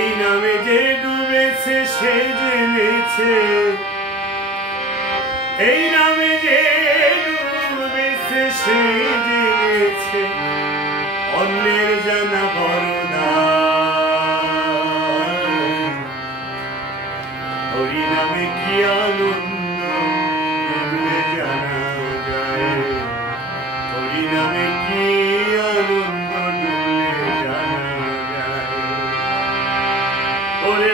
এই নামে যে ডুবেছে সে জেনেছে, এই নামে যে ডুবেছে সে জেনেছে, অন্যের জানা বড় দায়। হরি নামে কি আনন্দ ডুবলে জানা যায়, হরি নামে কি আনন্দ ডুবলে জানা যায়। ওরে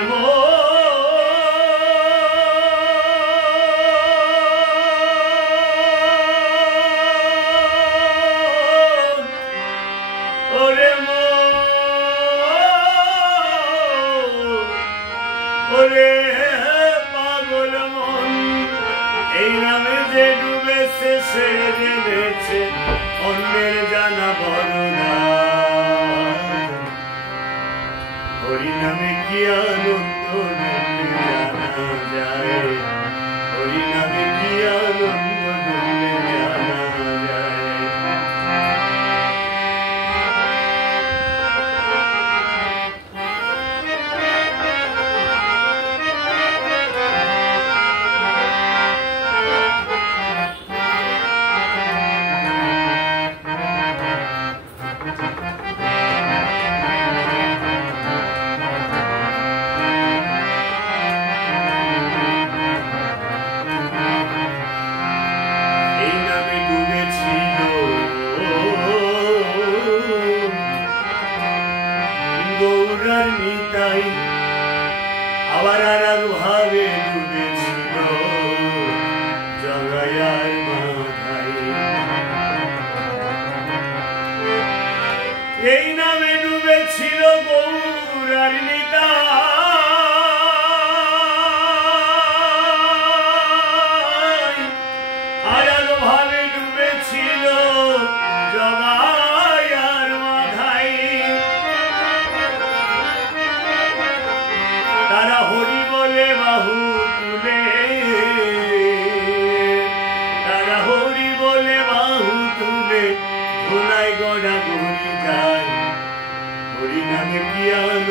ওরে পাগল মন, এই নামে যে ডুবেছে সে জেনেছে, অন্যের জানা বড় দায়। হরি নামে কি আনন্দ ডুবলে জানা যায়, হরি নামে কি আনন্দ ডুবলে জানা যায়। গৌরার নিতাই আবার আর ভাবে ডুবেছিল জগায়ার মাথায়, এই নামে ডুবেছিল গৌরার নিতাই, আর ভাবে ডুবেছিল জগায়ার মাথায়। তারা হরি বলে বাহু তুলে, তারা হরি বলে বাহু তুলে ধুলায় গড়া ঘুরি যায়। হরি নামে কি আনন্দ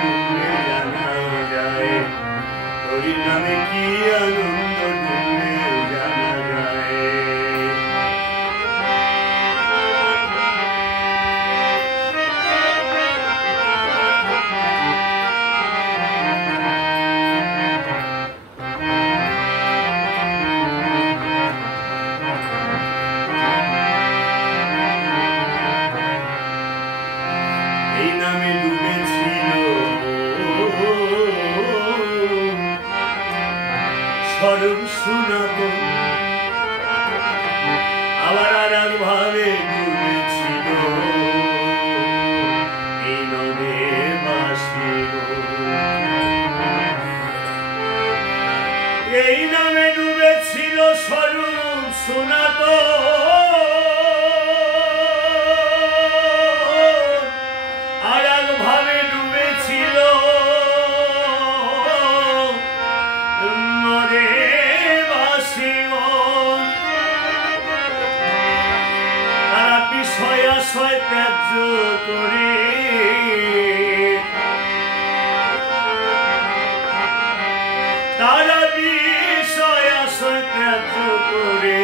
ডুবলে জানা যায়, হরি নামে কি আনন্দ ডুবলে জানা যায়। এই নামে ডুবেছিল স্বরূপ সনাতন, আবার আর এক ভাবে ডুবেছিল এই নদের বাসী। এই নামে ডুবেছিল স্বরূপ সনাতন, ভাবে ডুবেছিল নরে বাসীগণ। তারা বিষয় আশয় ত্যায্য করে, তারা বিষয় আশয় ত্যায্য করে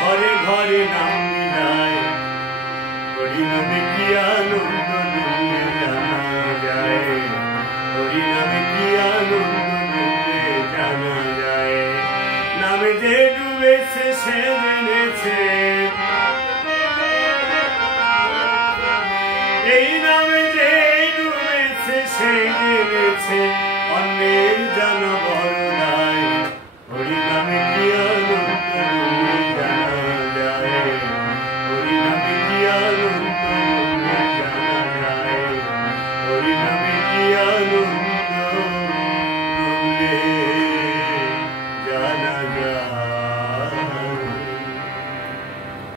ঘরে ঘরে নাম মিলায়। হরি নামে কি আনন্দ ডুবলে জানা যায়, হরি নামে কি আনন্দ ডুবলে জানা যায়। নামে যে ডুবেছে সে জেনেছে,